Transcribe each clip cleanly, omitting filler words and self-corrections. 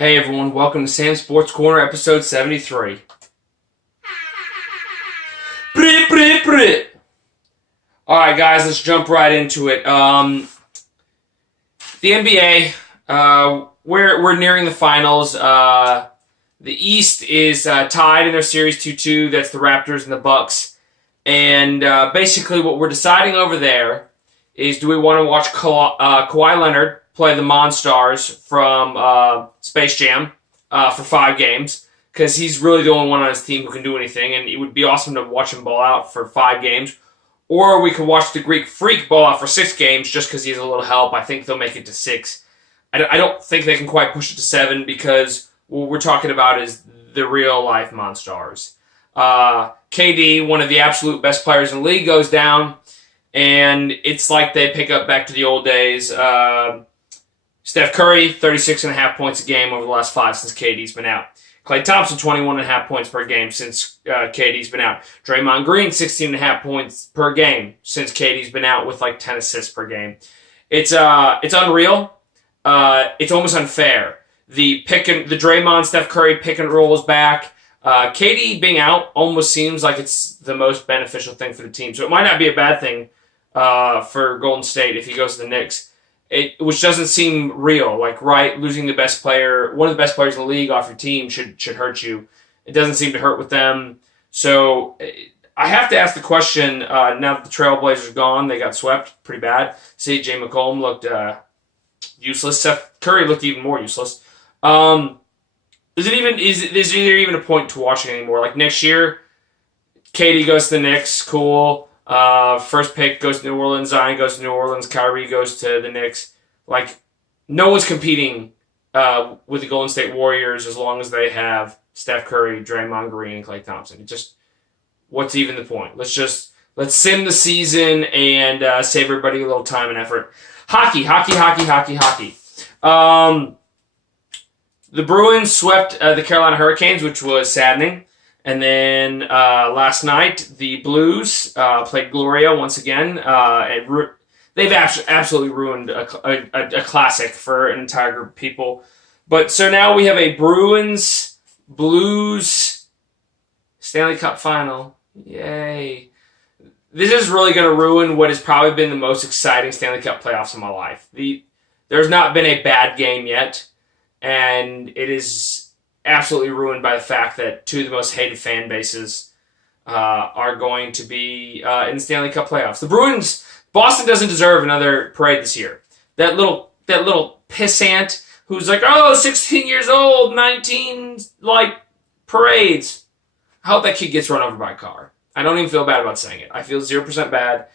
Hey everyone, welcome to Sam's Sports Corner, episode 73. Brit, Brit, Brit. Alright guys, let's jump right into it. The NBA, we're nearing the finals. The East is tied in their series 2-2. That's the Raptors and the Bucks. And basically what we're deciding over there is, do we want to watch Kawhi Leonard play the Monstars from Space Jam for 5 games, because he's really the only one on his team who can do anything, and it would be awesome to watch him ball out for 5 games. Or we could watch the Greek Freak ball out for 6 games just because he has a little help. I think they'll make it to 6. I don't think they can quite push it to 7 because what we're talking about is the real-life Monstars. KD, one of the absolute best players in the league, goes down, and it's like they pick up back to the old days. Steph Curry, 36.5 points a game over the last 5 since KD's been out. Klay Thompson, 21.5 points per game since KD's been out. Draymond Green, 16.5 points per game since KD's been out, with like 10 assists per game. It's unreal. It's almost unfair. The Draymond Steph Curry pick and roll is back. KD being out almost seems like it's the most beneficial thing for the team. So it might not be a bad thing for Golden State if he goes to the Knicks. Which doesn't seem real. Like, right, losing the best player, one of the best players in the league off your team should hurt you. It doesn't seem to hurt with them. So I have to ask the question, now that the Trailblazers are gone, they got swept pretty bad. CJ McCollum looked useless. Steph Curry looked even more useless. Is there even a point to watching anymore? Like, next year, KD goes to the Knicks, cool. First pick goes to New Orleans, Zion goes to New Orleans, Kyrie goes to the Knicks. Like, no one's competing with the Golden State Warriors as long as they have Steph Curry, Draymond Green, and Klay Thompson. What's even the point? Let's sim the season and save everybody a little time and effort. Hockey. The Bruins swept the Carolina Hurricanes, which was saddening. And then last night, the Blues played Gloria once again. They've absolutely ruined a classic for an entire group of people. But so now we have a Bruins-Blues Stanley Cup final. Yay. This is really going to ruin what has probably been the most exciting Stanley Cup playoffs of my life. There's not been a bad game yet, and it is absolutely ruined by the fact that 2 of the most hated fan bases are going to be in the Stanley Cup playoffs. The Bruins, Boston doesn't deserve another parade this year. That little pissant who's like, 16 years old, 19 parades. I hope that kid gets run over by a car. I don't even feel bad about saying it. I feel 0% bad.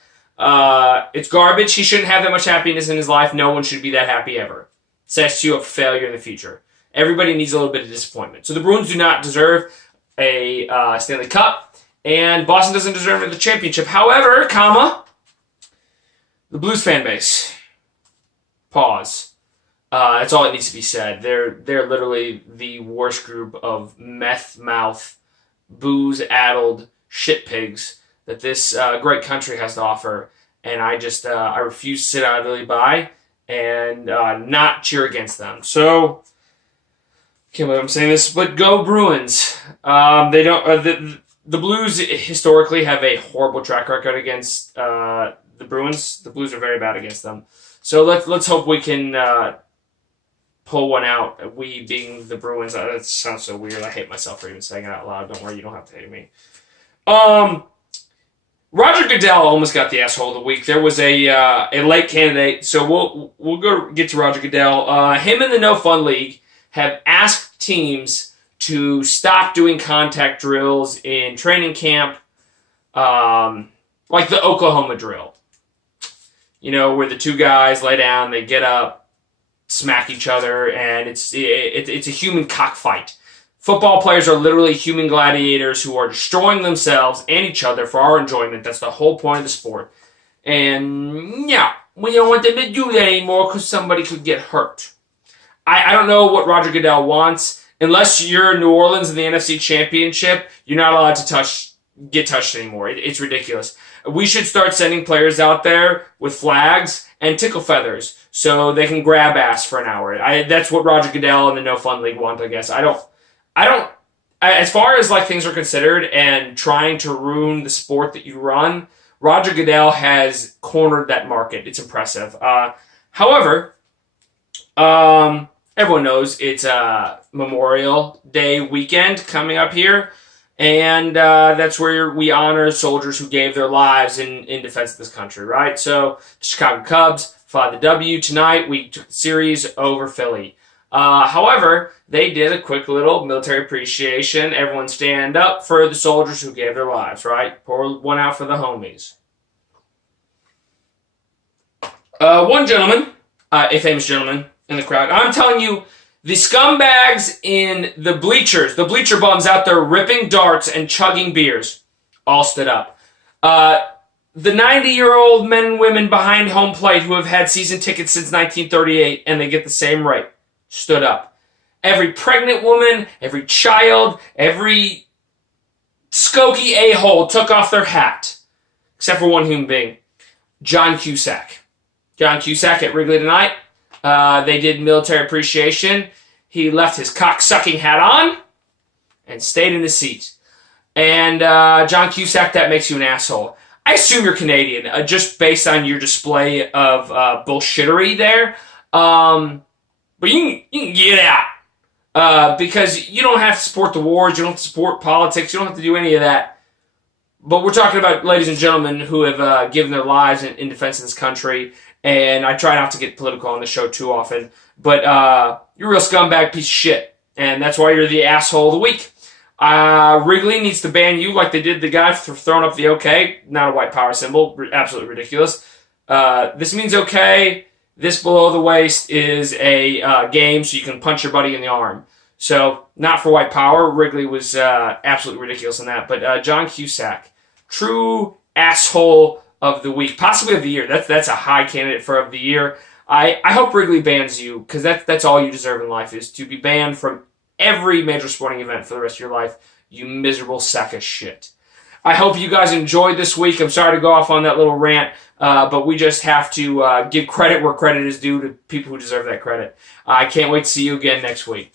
It's garbage. He shouldn't have that much happiness in his life. No one should be that happy ever. Sets you up for failure in the future. Everybody needs a little bit of disappointment. So the Bruins do not deserve a Stanley Cup, and Boston doesn't deserve the championship. However, the Blues fan base. Pause. That's all that needs to be said. They're literally the worst group of meth-mouth, booze-addled shit pigs that this great country has to offer, and I refuse to sit idly by and not cheer against them. So, can't believe I'm saying this, but go Bruins. They don't. The Blues historically have a horrible track record against the Bruins. The Blues are very bad against them. So let's hope we can pull one out. We being the Bruins. That sounds so weird. I hate myself for even saying it out loud. Don't worry, you don't have to hate me. Roger Goodell almost got the asshole of the week. There was a late candidate, so we'll go get to Roger Goodell. Him and the No Fun League have asked teams to stop doing contact drills in training camp, like the Oklahoma drill. You know, where the 2 guys lay down, they get up, smack each other, and it's a human cockfight. Football players are literally human gladiators who are destroying themselves and each other for our enjoyment. That's the whole point of the sport. And yeah, we don't want them to do that anymore because somebody could get hurt. I don't know what Roger Goodell wants. Unless you're New Orleans in the NFC Championship, you're not allowed to get touched anymore. It's ridiculous. We should start sending players out there with flags and tickle feathers so they can grab ass for an hour. That's what Roger Goodell and the No Fun League want, I guess. As far as like things are considered and trying to ruin the sport that you run, Roger Goodell has cornered that market. It's impressive. However, everyone knows it's Memorial Day weekend coming up here, and that's where we honor soldiers who gave their lives in defense of this country, right? So the Chicago Cubs fly the W tonight. We took the series over Philly. However, they did a quick little military appreciation. Everyone stand up for the soldiers who gave their lives, right? Pour one out for the homies. One gentleman, a famous gentleman in the crowd. I'm telling you, the scumbags in the bleachers, the bleacher bums out there ripping darts and chugging beers, all stood up. The 90-year-old men and women behind home plate who have had season tickets since 1938 and they get the same rate, stood up. Every pregnant woman, every child, every skokie a-hole took off their hat, except for one human being, John Cusack. John Cusack at Wrigley tonight. They did military appreciation. He left his cock-sucking hat on and stayed in his seat. And John Cusack, that makes you an asshole. I assume you're Canadian, just based on your display of bullshittery there. But you can get out. Because you don't have to support the wars, you don't have to support politics, you don't have to do any of that. But we're talking about ladies and gentlemen who have given their lives in defense of this country. And I try not to get political on the show too often. But you're a real scumbag piece of shit. And that's why you're the asshole of the week. Wrigley needs to ban you like they did the guy for throwing up the OK. Not a white power symbol. Absolutely ridiculous. This means OK. This below the waist is a game so you can punch your buddy in the arm. So, not for white power. Wrigley was absolutely ridiculous in that. But John Cusack, true asshole of the week, possibly of the year. That's a high candidate for of the year. I hope Wrigley bans you, because that's all you deserve in life, is to be banned from every major sporting event for the rest of your life, you miserable sack of shit. I hope you guys enjoyed this week. I'm sorry to go off on that little rant, but we just have to give credit where credit is due to people who deserve that credit. I can't wait to see you again next week.